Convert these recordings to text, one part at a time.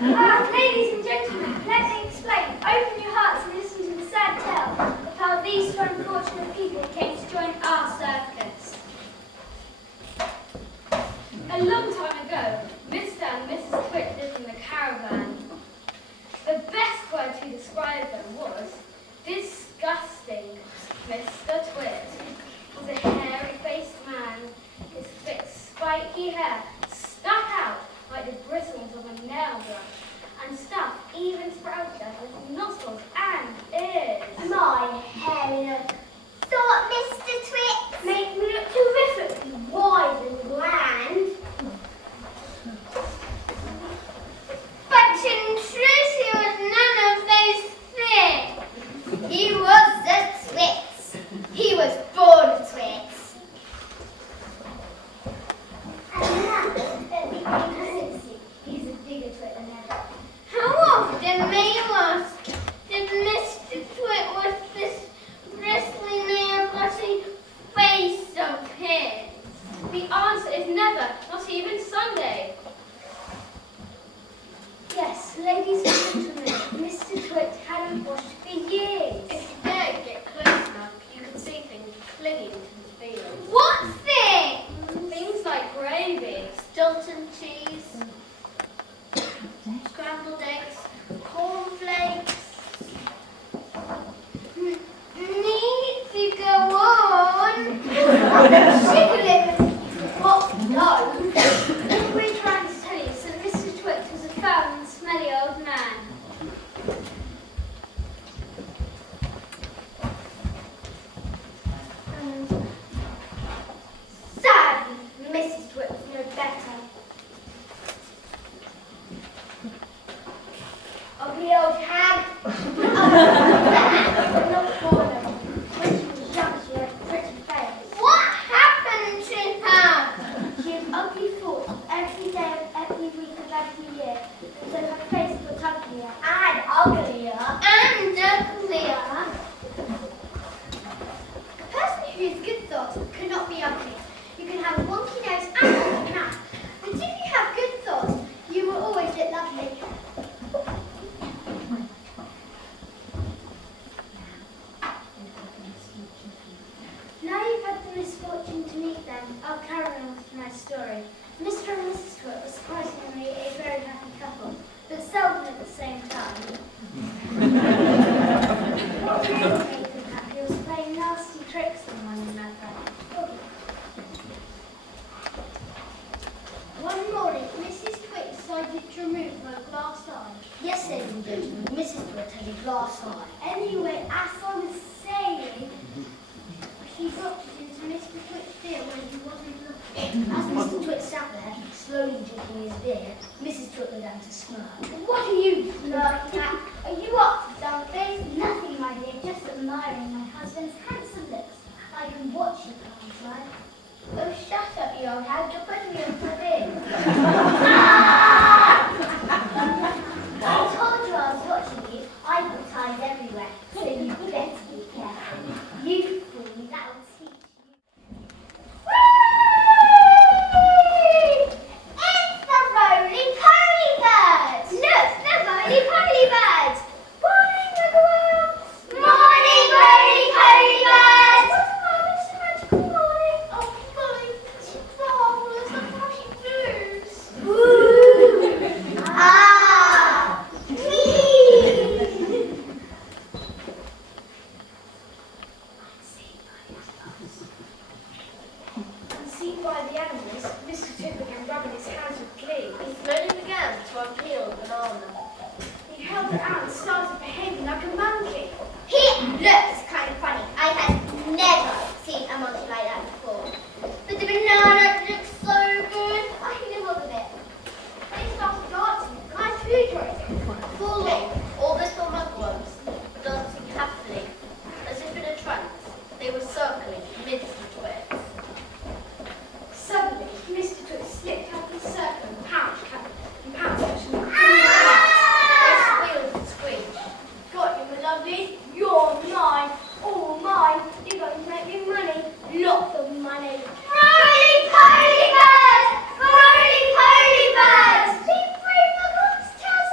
Ladies and gentlemen, let me explain. Open your hearts and listen to the sad tale of how these two unfortunate people came to join our circus. A long time ago, Mr. and Mrs. Twit lived in a caravan. The best word to describe them was disgusting. Mr. Twit was a hairy-faced man. His thick, spiky hair stuck out like the bristles of a nail brush, and stuff even sprouted out of his nostrils and ears. My hair thought Mr. Twit Make me look terrific. wide and grand. But in truth he was none of those things. He was a Twit. He was born a Twit. And now that the consistency, he's a bigger Twit than ever. How often did Mr. Twit with this bristly nail-cutting face of his? The answer is never, not even Sunday. Yes, ladies and gentlemen, Mr. Twit hadn't washed for years. If you dared get close enough, you could see things clinging to the field. What thing? Things like gravy. Stilton cheese, scrambled eggs, cornflakes. Need to go on. Chicken what? No. We're trying to tell you that Mr. Twit was a foul and smelly old man. Sadly, Mrs. Twit was no better. Ugly old hag. Not born of. When she was young, she had a pretty face. What happened to her? She had ugly thoughts every day of every week of every year, and so her face got uglier. And uglier. And uglier. A person who has good thoughts cannot be ugly. You can have a wonky nose and a wonky mouth. But if you have good thoughts, you will always look lovely. Now you've had the misfortune to meet them, I'll carry on with my story. Mr. and Mrs. Twit were surprisingly a very happy couple, but seldom at the same time. What really made them happy was playing nasty tricks on one another. One morning, Mrs. Twit decided to remove her glass eye. Yes, ladies and gentlemen, Mrs. Twit had a glass eye. Anyway, as I was saying, she dropped it into Mr. Twit's beer when he wasn't looking. As Mr. Twit sat there, slowly drinking his beer, Mrs. Twit began to smirk. What are you smirking at? Are you up to something? Nothing, my dear, just admiring my husband's handsome lips. I can watch you, can't I? Oh, shut up, you old hag. You're putting me in for a bin. I told you I was watching you. I've got ties everywhere, so you better be careful. You fool, that will teach you. Whee! It's the roly-poly bird! Look, the roly-poly bird! Morning, everyone! Morning, roly-poly bird! What a magical morning! Oh, golly, it's marvellous. Look how she moves. Ooh! Ah! Whee! Unseen by the animals, Mr. Twit began rubbing his hands with glee. He slowly began to unpeel a banana. He held it out and started behaving like a monkey. He looks kind of funny. I had never seen a monkey like that before. But the banana looks so good. I nibbled a bit. Then he started dancing. My food was Full of all little mugworms were dancing happily, as if in a trance. They were circling Mr. Twit. Suddenly, Mr. Twit slipped out of the circle and pounced catching them. They squealed and screeched. Got you, my lovely. You're mine. All mine. You're going to make me money. Lots of money. Roly-poly bird! Roly-poly bird! Be brave, my lobsters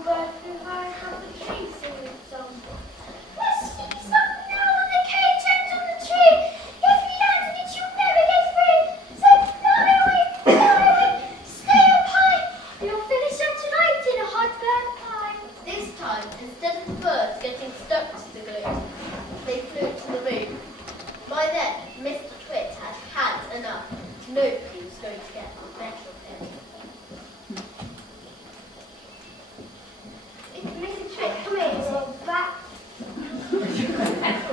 little bird flew high above the tree singing a song. Let's sing something now when the cage hangs on the tree. If you land it, you'll never get free. So fly away, stay up high. You'll finish up tonight in a hot bird pie. This time, instead of the birds getting stuck to the glue, they flew to the moon. By then, Mr. Twit had had enough. Nobody was going to get the better of him. Mr. Twit, come here, you're back. I've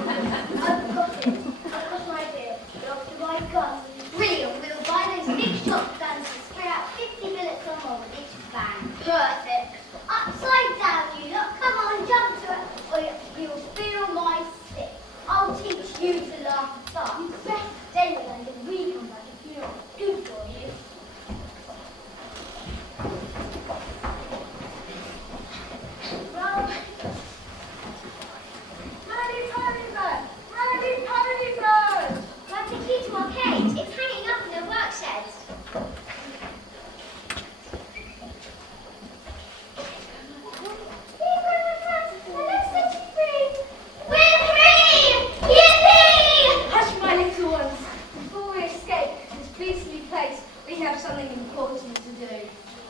got it. I've got an idea. Go up to my gun. Brilliant. We'll buy those big shotguns to spray out 50 bullets or more with each bang. Perfect. Upside down, you lot. Come on, jump to it, or you'll feel my stick. I'll teach you to laugh at start. You best stay with us and we come back if you're not good for you. Well, Tiny bird! Tiny bird! that's the key to our cage. It's hanging up in the work shed. Let's set you free. We're free! Yippee! Hush, my little ones. Before we escape this beastly place, we have something important to do.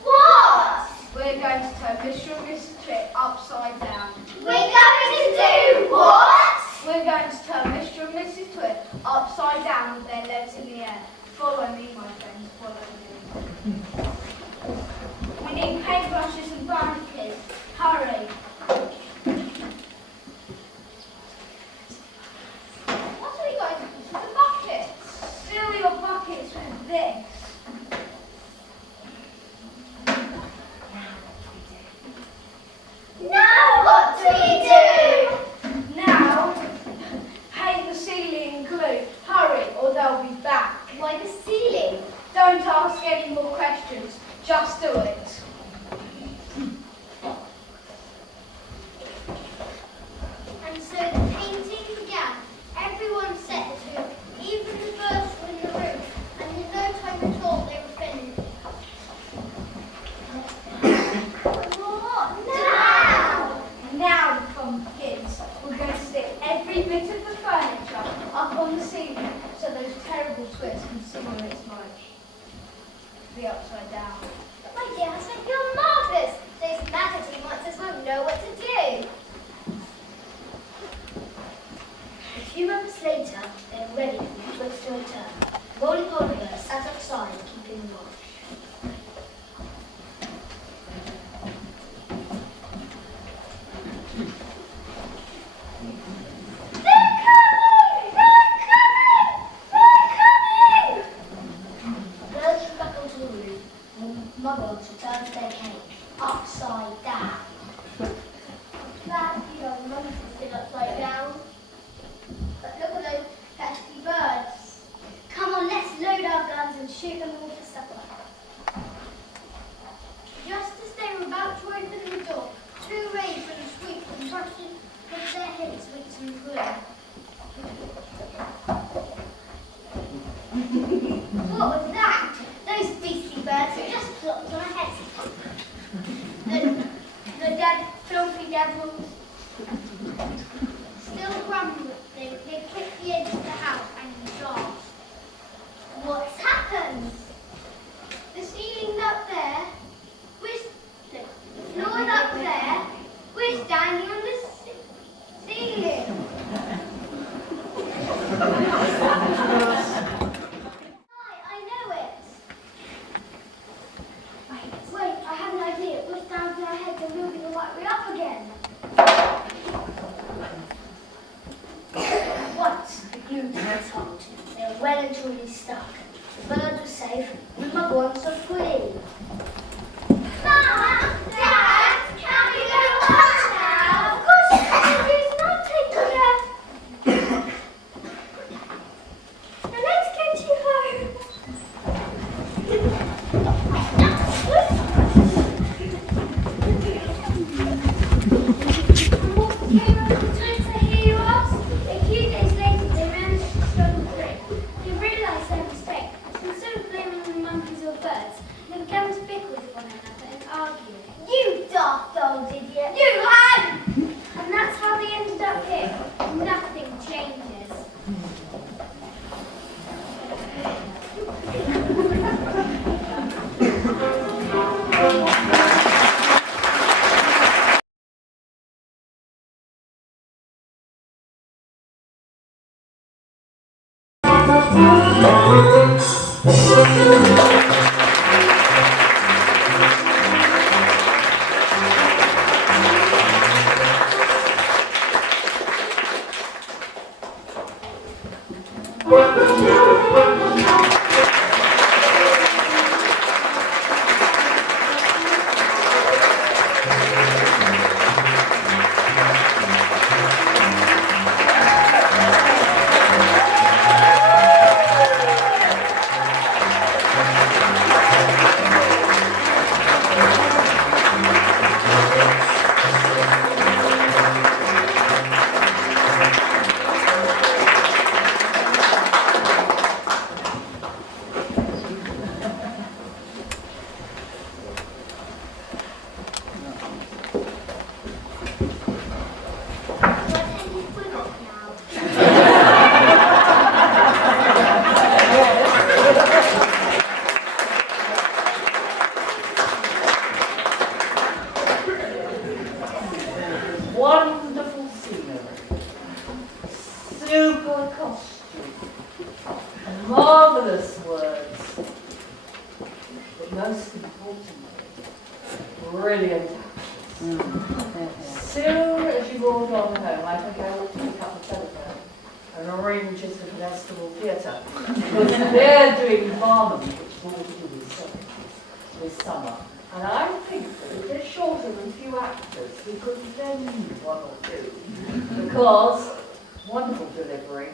What? We're going to turn Mr. and Mrs. Twit upside down. We're going to do what? We're going to turn Mr. and Mrs. Twit upside down with their legs in the air. Follow me, my friends, follow me. We need paintbrushes and barnacles. Hurry. What are we going to do with the bucket? Fill your buckets with this. Now what do we do? Now, paint the ceiling glue. Hurry, or they'll be back. Why the ceiling? Don't ask any more questions. Just do it. And so the painting began. Everyone set to it. Even the birds were in the room. And in no time at all they were finished. What now? Now the fun begins. We're going to stick every bit of the furniture up on the ceiling so those terrible twits can see what it's like to be upside down. My dear husband, you're marvellous. Those magazine monsters won't know what to do. A few moments later, they were ready for the twits to return. Rolling Oliver sat outside, keeping watch. They're coming! Birds flew back onto the roof, and muggles returned to their cage, upside down. Glad you don't want to sit upside down. But look at those pesky birds. Come on, let's load our guns and shoot them all for supper. Just as they were about to open the door, two rays from the sweep and brushed in with their heads with some glue. What was that? Those beastly birds have just plopped on our heads. The dead, filthy devils. Still grumbling, they kicked the edge of the house and gasped. What's happened? The ceiling's up there. The floor's up there. We're standing on the ceiling. I know it. Wait, I have an idea. Push down to our heads and we'll be the right way up again. Once the glue was hot, they were well and truly stuck. The birds were safe, the mug ones were free. Mama! Dad! Can we go home now? Of course you can. It's not taking us. Now let's get you home. Monkeys or birds, they began to bicker with one another and argue. Wonderful scenery, super costume, marvellous words, but most importantly, brilliant actors. Soon as you walk on home, I think I ought to pick up the telephone and arrange it at an Estival Theatre, because they're doing Barnum, which is all to do this summer. And I think that if they're shorter than a few actors, we could lend one or two. Because, wonderful delivery,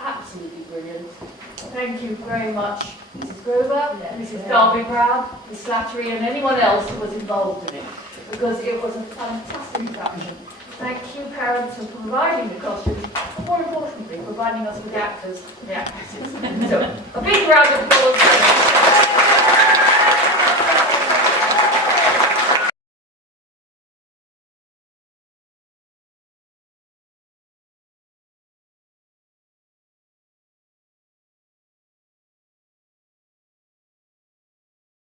absolutely brilliant. Thank you very much, Mrs. Grover, Mrs. Darby Brown, Miss Slattery, and anyone else who was involved in it. Because it was a fantastic production. Thank you, parents, for providing the costumes, but more importantly, providing us with the actors and the actresses. So, a big round of applause.